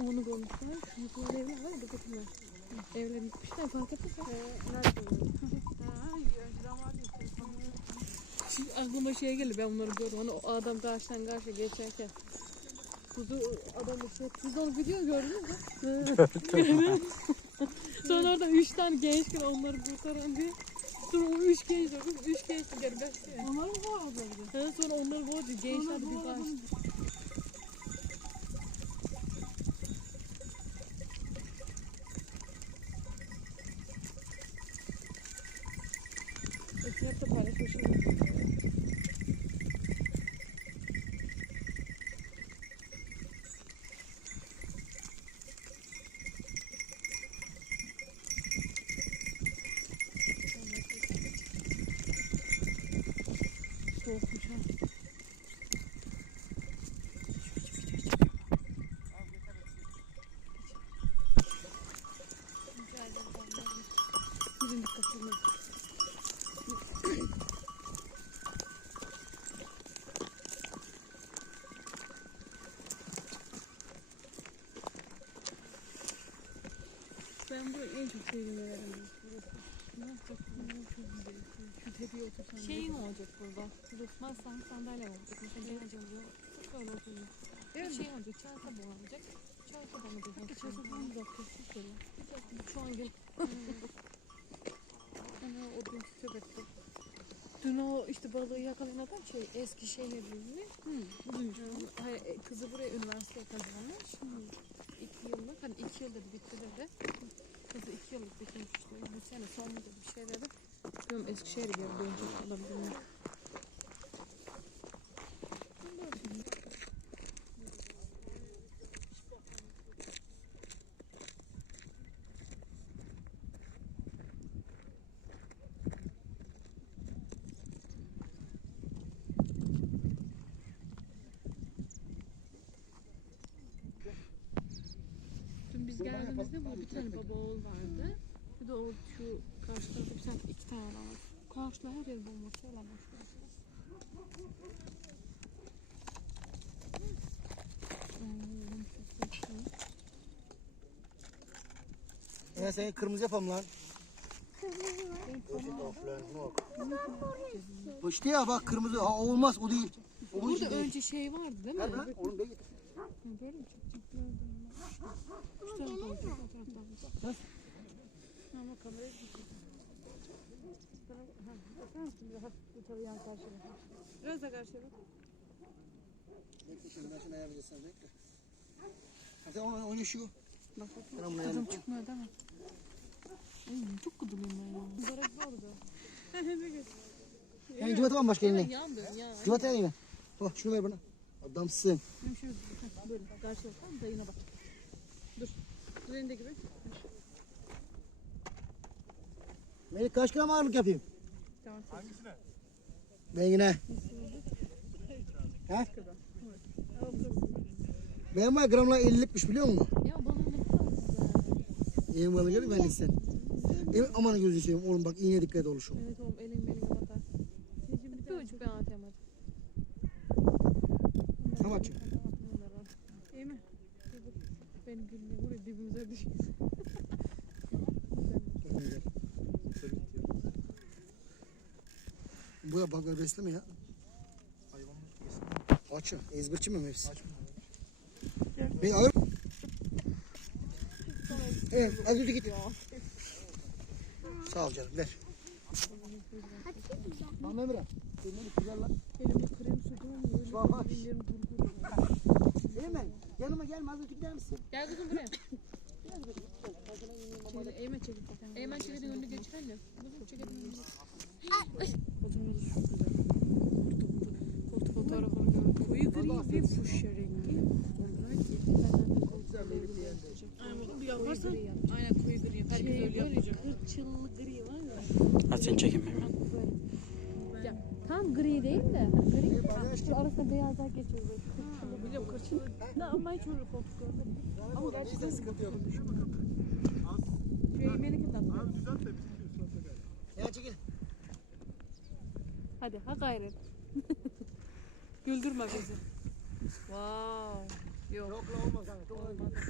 Onu bulmuşlar. Şu yukarı evler var ya kapılar. Evler gitmişler fark etmesen. Şimdi aklıma şey geldi ben bunları gördüm. Hani o adam karşıdan karşıya geçerken. Kuzu adamı şey, siz onu video gördünüz mü? Sonra orada üç tane genç var onları kurtaran diye. Sonra o üç genç var. Üç genç de gerbest yani. Onları mı? Ha, sonra onları boğdu. Gençler de bir baş. একটা ভালো ফসল güzel. Şu tepeye otursam. Şey mi olacak burada? Tutmazsan sandalye olacak. Mesela diyor. Böyle oturuyor. Bir şey olacak. Çay tabağı olacak. Çay diyeceğim? Geçen sefer bir dakika siz söyle. Şu an gel. Ana o dün etti. Dün o işte balığı yakalayan adam şey Eskişehirli. Hı. Bugün Hayır, e, kızı buraya üniversiteye kazanmış. İki yıllık, hani iki yılda bitti dedi. Kızı iki yıllık işte. Bu sene son dedi bir şey dedi. Diyorum Eskişehir'e geri dönecek adam bilmiyorum. Dün biz geldiğimizde bu bir tane baba oğul vardı. Bir de o şu karşı tarafta bir tane iki tane var. Karşıda her yer bomboş. Öyle boş. Hmm, çok güzel. Ya sen kırmızı yapalım lan. Bu işte ya bak kırmızı. Ha, olmaz o değil. İçin Burada değil. önce şey vardı değil mi? Ver lan. Ha, Böyle mi çekecek? Şu tarafta olacak, o tarafta olacak. Ama kamerayı Biraz da karşıya bak. Bekle şimdi ben şunu ayarlayacağım sana bekle. Ha, sen onu oyna şu. Bak bak. Onu Kızım çıkmıyor değil mi? Ay, çok kudurluyum ben ya. Güzel oldu. Yani civata var mı başka eline? Yandı ya. Civata eline. Bak şunu ver bana. Adamsın. Şöyle böyle karşıya tamam dayına bak. Dur. Dur elinde gibi. Melih kaç gram ağırlık yapayım? Tamam. Ben yine. He? Benim var gramla 50'likmiş biliyor musun? Ya bana ne kadar güzel. Yemin bana göre ben sen. Emin aman gözü seveyim oğlum bak iğne dikkat et oluşum. Evet oğlum beline batar. Sizin bir uçuk ben atamadım. Tamam açın. Benim gülmeye buraya dibimize düşüyor. Bu ya bak besleme ya. Aç ya. Ezberçi mi hepsi? Ben alır. Evet, az önce git. Sağ ol canım, ver. Tamam Emre. Senin güzel lan. Elimde krem. Öyle Bak, bak. Eymen, yanıma gelme az önce gider misin? Gel kızım buraya. Şöyle Eymen çekil. Eymen çekilin önünü geçirelim ya. Kızım çekilin önünü. Koltuk fotoğrafını gördüm. Koyu gri ve fuşya rengi. Aynen koyu gri. Herkes öyle yapacak. Kırçıllı gri var ya. Hadi seni çekeyim ben. Tam gri değil de gri. Ha, şu arasında beyazlar geçiyor böyle. Kırçıllı. Biliyorum kırçıllı. Ne ama hiç öyle koltuk görmedim. Ama gerçekten Sıkıntı yok. Şu eğmeni kim tattı? Ya çekil. Hadi ha gayret. Güldürme bizi. Wow. Yok. Yok olmaz. Olmadı.